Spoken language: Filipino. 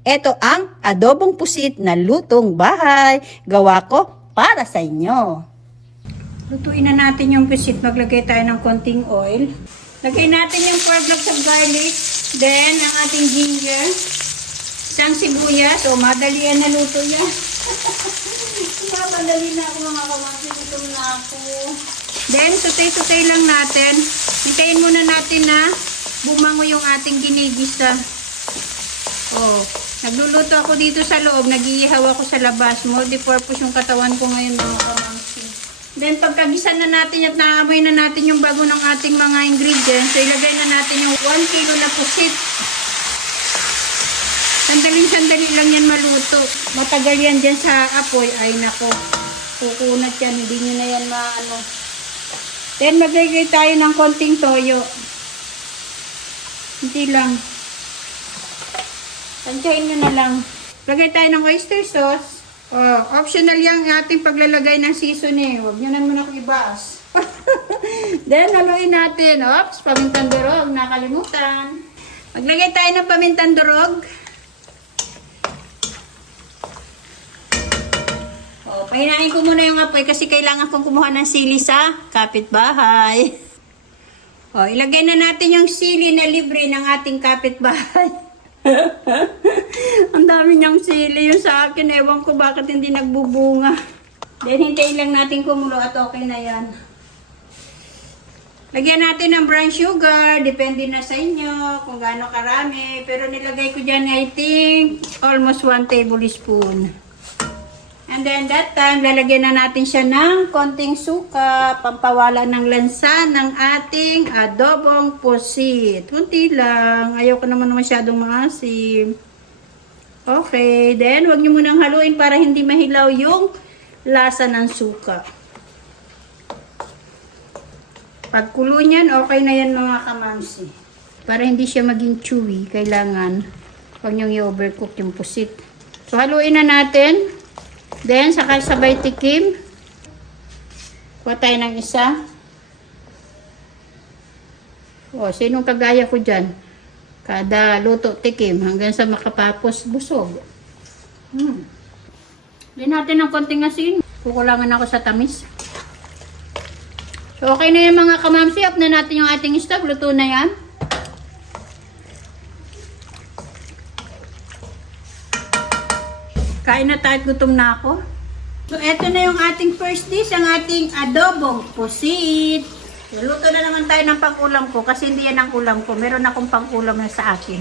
Ito ang adobong pusit na lutong bahay. Gawa ko para sa inyo. Lutuin na natin yung pusit. Maglagay tayo ng konting oil. Lagay natin yung 4 cloves of garlic. Then, ang ating ginger. Isang sibuyas. O, madali yan na luto yan. Madali na ako mga kamasi. Luto na ako. Then, tutay-tutay lang natin. Hintayin muna natin na bumango yung ating ginigisa. O, nagluluto ako dito sa loob. Nag-iihaw ako sa labas. Multi-purpose yung katawan ko ngayon mga kamasi. Then, pagkagisa na natin at naamoy na natin yung bago ng ating mga ingredients, so ilagay na natin yung 1 kilo na pusit. Sandaling-sandali lang yan maluto. Matagal yan dyan sa apoy. Ay, nako. Kukunat yan. Hindi nyo na yan maano. Then, maglagay tayo ng konting toyo. Hindi lang. Tansyahin nyo na lang. Lagay tayo ng oyster sauce. Oh, optional yung ating paglalagay ng seasoning. Huwag nyo na muna ko ibaas. Then, haluin natin. Oops, pamintang durog. Nakalimutan. Maglagay tayo ng pamintang durog. Oh, pahinain ko muna yung apoy kasi kailangan kong kumuha ng sili sa kapitbahay. Oh, ilagay na natin yung sili na libre ng ating kapitbahay. Ang dami niyang sili yung sa akin. Ewan ko bakit hindi nagbubunga. Then, hintayin lang natin kumulo at okay na yan. Lagyan natin ng brown sugar. Depende na sa inyo kung gaano karami. Pero nilagay ko dyan, I think, almost 1 tablespoon. And then, that time, lalagyan na natin siya ng konting suka. Pampawala ng lansa ng ating adobong pusit. Kunti lang. Ayoko naman masyadong maasim. Okay. Then, huwag nyo munang haluin para hindi mahilaw yung lasa ng suka. Pagkulo niyan, okay na yan mga kamamsi. Para hindi siya maging chewy, kailangan huwag nyo i-overcook yung pusit. So, haluin na natin. Then, saka sabay tikim. Kuha tayo ng isa. O, sinong kagaya ko dyan? Kada luto tikim hanggang sa makapapos busog. Then natin ng konting asin. Kukulangan ako sa tamis. So, okay na yan mga kamamsi. Up na natin yung ating stove. Luto na yan. Kain na tayo, gutom na ako. So, eto na yung ating first dish, ang ating adobong pusit. Luto na naman tayo ng pang-ulam ko kasi hindi yan ang ulam ko. Meron akong pang-ulam na sa akin.